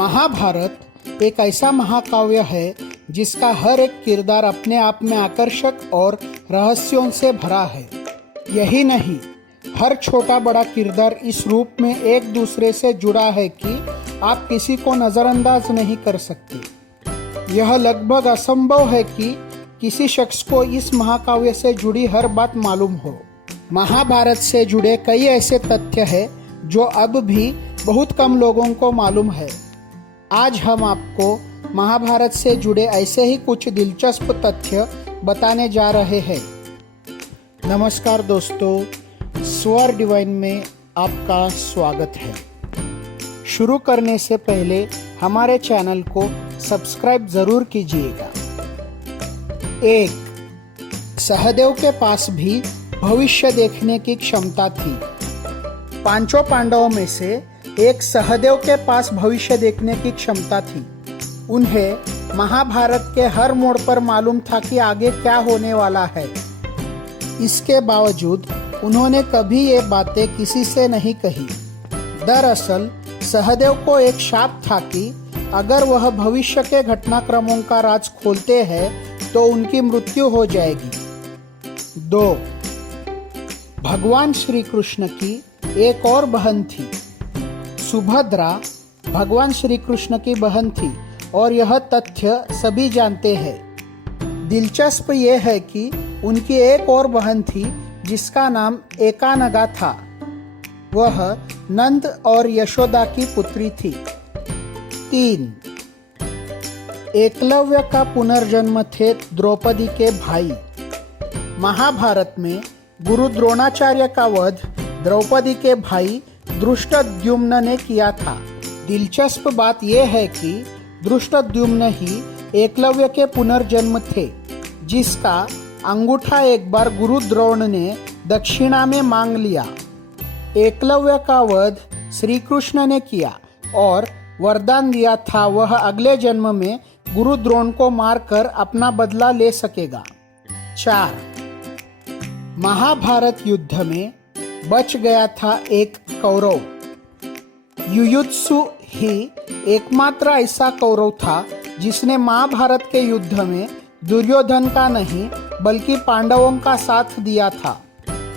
महाभारत एक ऐसा महाकाव्य है जिसका हर एक किरदार अपने आप में आकर्षक और रहस्यों से भरा है। यही नहीं, हर छोटा बड़ा किरदार इस रूप में एक दूसरे से जुड़ा है कि आप किसी को नज़रअंदाज नहीं कर सकते। यह लगभग असंभव है कि किसी शख्स को इस महाकाव्य से जुड़ी हर बात मालूम हो। महाभारत से जुड़े कई ऐसे तथ्य हैं जो अब भी बहुत कम लोगों को मालूम है। आज हम आपको महाभारत से जुड़े ऐसे ही कुछ दिलचस्प तथ्य बताने जा रहे हैं। नमस्कार दोस्तों, स्वर डिवाइन में आपका स्वागत है। शुरू करने से पहले हमारे चैनल को सब्सक्राइब जरूर कीजिएगा। 1. सहदेव के पास भी भविष्य देखने की क्षमता थी। पांचों पांडवों में से एक सहदेव के पास भविष्य देखने की क्षमता थी। उन्हें महाभारत के हर मोड़ पर मालूम था कि आगे क्या होने वाला है। इसके बावजूद उन्होंने कभी ये बातें किसी से नहीं कही। दरअसल सहदेव को एक शाप था कि अगर वह भविष्य के घटनाक्रमों का राज खोलते हैं तो उनकी मृत्यु हो जाएगी। 2. भगवान श्री कृष्ण की एक और बहन थी। सुभद्रा भगवान श्री कृष्ण की बहन थी और यह तथ्य सभी जानते हैं। दिलचस्प यह है कि उनकी एक और बहन थी जिसका नाम एकानगा था। वह नंद और यशोदा की पुत्री थी। 3. एकलव्य का पुनर्जन्म थे द्रौपदी के भाई। महाभारत में गुरु द्रोणाचार्य का वध द्रौपदी के भाई धृष्टद्युम्न ने किया था। दिलचस्प बात यह है कि धृष्टद्युम्न ही एकलव्य के पुनर्जन्म थे, जिसका अंगूठा एक बार गुरु द्रोण ने दक्षिणा में मांग लिया। एकलव्य का वध श्री कृष्ण ने किया और वरदान दिया था वह अगले जन्म में गुरु द्रोण को मारकर अपना बदला ले सकेगा। 4. महाभारत युद्ध में बच गया था एक कौरव। युयुत्सु ही एकमात्र ऐसा कौरव था जिसने महाभारत के युद्ध में दुर्योधन का नहीं बल्कि पांडवों का साथ दिया था।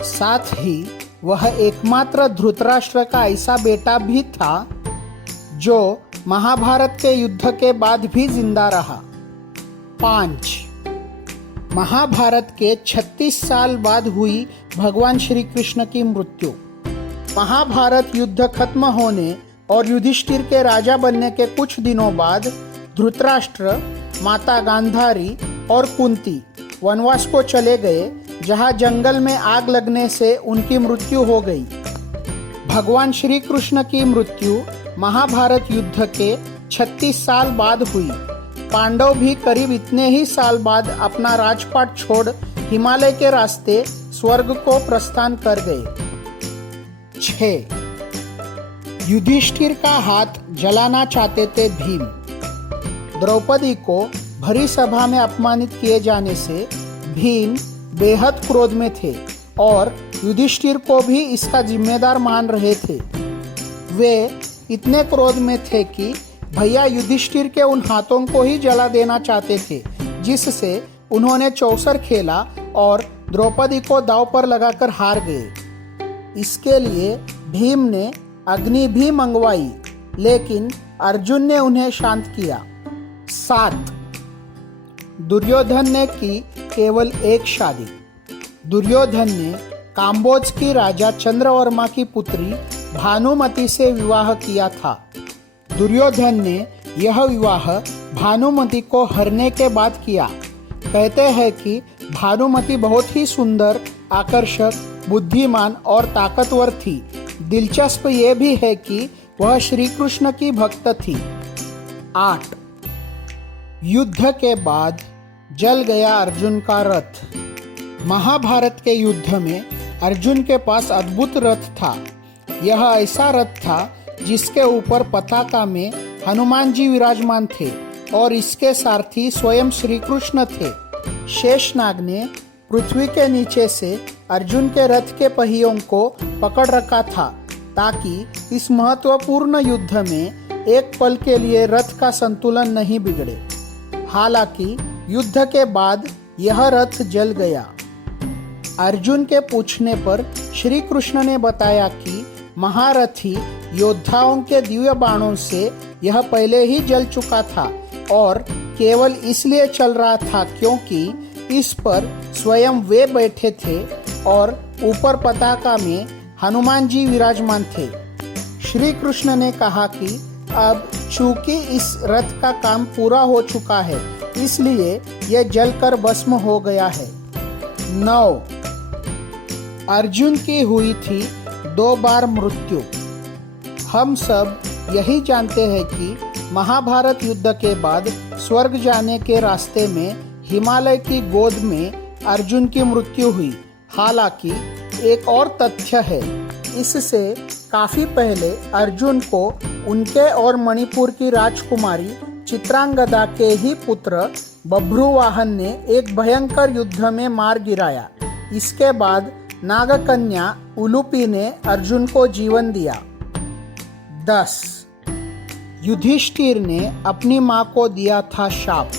साथ ही वह एकमात्र धृतराष्ट्र का ऐसा बेटा भी था जो महाभारत के युद्ध के बाद भी जिंदा रहा। 5. महाभारत के 36 साल बाद हुई भगवान श्री कृष्ण की मृत्यु। महाभारत युद्ध खत्म होने और युधिष्ठिर के राजा बनने के कुछ दिनों बाद धृतराष्ट्र, माता गांधारी और कुंती वनवास को चले गए, जहां जंगल में आग लगने से उनकी मृत्यु हो गई। भगवान श्री कृष्ण की मृत्यु महाभारत युद्ध के 36 साल बाद हुई। पांडव भी करीब इतने ही साल बाद अपना राजपाट छोड़ हिमालय के रास्ते स्वर्ग को प्रस्थान कर गए। 6. युधिष्ठिर का हाथ जलाना चाहते थे भीम। द्रौपदी को भरी सभा में अपमानित किए जाने से भीम बेहद क्रोध में थे और युधिष्ठिर को भी इसका जिम्मेदार मान रहे थे। वे इतने क्रोध में थे कि भैया युधिष्ठिर के उन हाथों को ही जला देना चाहते थे, जिससे उन्होंने चौसर खेला और द्रौपदी को दांव पर लगाकर हार गए। इसके लिए भीम ने अग्नि भी मंगवाई, लेकिन अर्जुन ने उन्हें शांत किया। 7. दुर्योधन ने की केवल एक शादी। दुर्योधन ने काम्बोज की राजा चंद्रवर्मा की पुत्री भानुमति से विवाह किया था। दुर्योधन ने यह विवाह भानुमति को हरने के बाद किया। कहते हैं कि भानुमति बहुत ही सुंदर, आकर्षक, बुद्धिमान और ताकतवर थी। दिलचस्प ये भी है कि वह श्री कृष्ण की भक्त थी। 8. युद्ध के बाद जल गया अर्जुन का रथ। महाभारत के युद्ध में अर्जुन के पास अद्भुत रथ था। यह ऐसा रथ था जिसके ऊपर पताका में हनुमान जी विराजमान थे और इसके सारथी स्वयं श्री कृष्ण थे। शेषनाग ने पृथ्वी के नीचे से अर्जुन के रथ के पहियों को पकड़ रखा था ताकि इस महत्वपूर्ण युद्ध में एक पल के लिए रथ का संतुलन नहीं बिगड़े। हालांकि युद्ध के बाद यह रथ जल गया। अर्जुन के पूछने पर श्री कृष्ण ने बताया कि महारथी योद्धाओं के दिव्य बाणों से यह पहले ही जल चुका था और केवल इसलिए चल रहा था क्योंकि इस पर स्वयं वे बैठे थे और ऊपर पताका में हनुमान जी विराजमान थे। श्री कृष्ण ने कहा कि अब चूंकि इस रथ का काम पूरा हो चुका है इसलिए यह जलकर भस्म हो गया है। 9. अर्जुन की हुई थी 2 बार मृत्यु। हम सब यही जानते हैं कि महाभारत युद्ध के बाद स्वर्ग जाने के रास्ते में हिमालय की गोद में अर्जुन की मृत्यु हुई। हालांकि एक और तथ्य है, इससे काफी पहले अर्जुन को उनके और मणिपुर की राजकुमारी चित्रांगदा के ही पुत्र बभ्रुवाहन ने एक भयंकर युद्ध में मार गिराया। इसके बाद नागकन्या उलूपी ने अर्जुन को जीवन दिया। 10. युधिष्ठिर ने अपनी मां को दिया था शाप।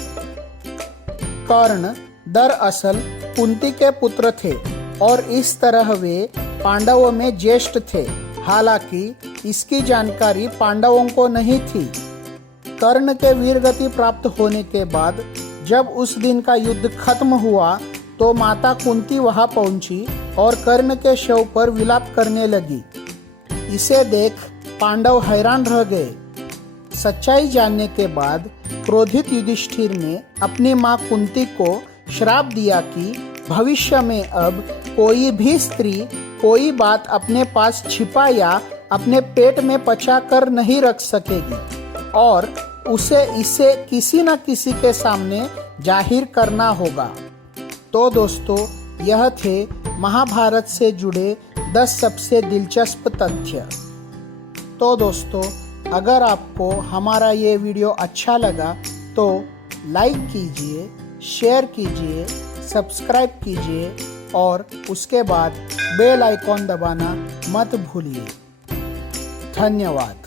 कर्ण दरअसल कुंती के पुत्र थे और इस तरह वे पांडवों में ज्येष्ठ थे। हालांकि इसकी जानकारी पांडवों को नहीं थी। कर्ण के वीरगति प्राप्त होने के बाद जब उस दिन का युद्ध खत्म हुआ तो माता कुंती वहां पहुंची और कर्ण के शव पर विलाप करने लगी। इसे देख पांडव हैरान रह गए। सच्चाई जानने के बाद क्रोधित युधिष्ठिर ने अपनी मां कुंती को श्राप दिया कि भविष्य में अब कोई भी स्त्री कोई बात अपने पास छिपा या अपने पेट में पचा कर नहीं रख सकेगी और उसे इसे किसी न किसी के सामने जाहिर करना होगा। तो दोस्तों, यह थे महाभारत से जुड़े 10 सबसे दिलचस्प तथ्य। तो दोस्तों, अगर आपको हमारा ये वीडियो अच्छा लगा तो लाइक कीजिए, शेयर कीजिए, सब्सक्राइब कीजिए और उसके बाद बेल आइकॉन दबाना मत भूलिए। धन्यवाद।